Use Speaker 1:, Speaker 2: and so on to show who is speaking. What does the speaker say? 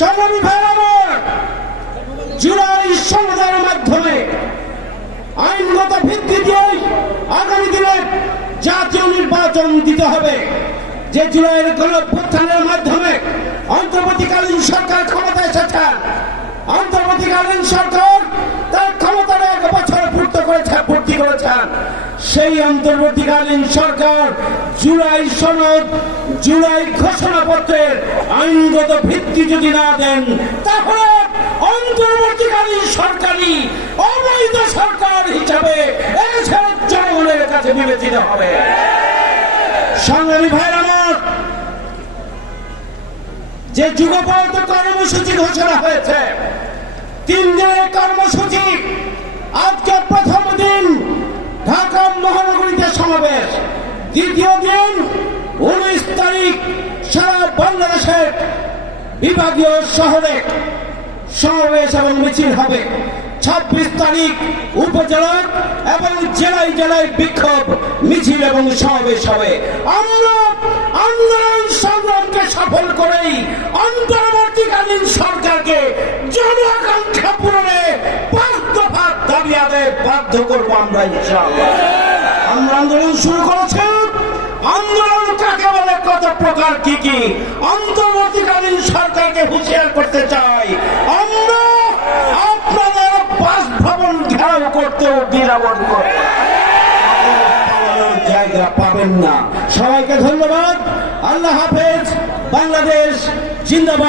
Speaker 1: সংগ্রামী ভাই আমার জুলাই মাধ্যমে আইনগত ভিত্তি দিয়ে আগামী দিনে জাতীয় নির্বাচন দিতে হবে। যে জুলাইয়ের গণঅভ্যুত্থানের মাধ্যমে অন্তর্বর্তীকালীন সরকার ক্ষমতা এসেছেন অন্তর্বর্তীকালীন সরকার তার ক্ষমতার এক বছর পূর্ত করেছে ভর্তি করেছেন সেই অন্তর্বর্তীকালীন সরকার জুলাই সনদ, জুলাই ঘোষণাপত্রের আইনগত ভিত্তি যদি না দেন, তাহলে অন্তর্বর্তীকালীন সরকারি অবৈধ সরকার হিসাবে জনগণের কাছে বিবেচিত হবে। সংগ্রামী আমার, যে যুগপথ কর্মসূচি ঘোষণা হয়েছে, তিন দিনের কর্মসূচি, আজকে প্রথম দিন ঢাকা মহানগরীতে সমাবেশ। দ্বিতীয় দিন উনিশ তারিখ সারা বাংলাদেশের বিভাগীয় শহরে সমাবেশ এবং মিছিল হবে। ছাব্বিশ তারিখ উপজেলা এবং জেলায় জেলায় বিক্ষোভ, মিছিল এবং সমাবেশ হবে। আমরা আন্দোলন সংগ্রামকে সফল করেই অন্তর্বর্তীকালীন সরকারকে জন আকাঙ্ক্ষা পূরণে পাঁচ দাবি আদায় বাধ্য করব আমরা আমরা আন্দোলন শুরু করেছি। কত প্রকার কি কি? অন্তর্বর্তীকালীন সরকারকে হুঁশিয়ার করতে চাই। আমরা আপনাদের বাসভবন ঘেরাও করতেও দ্বিধাবোধ করি। জায়গা পাবেন না। সবাইকে ধন্যবাদ। আল্লাহ হাফেজ। বাংলাদেশ জিন্দাবাদ।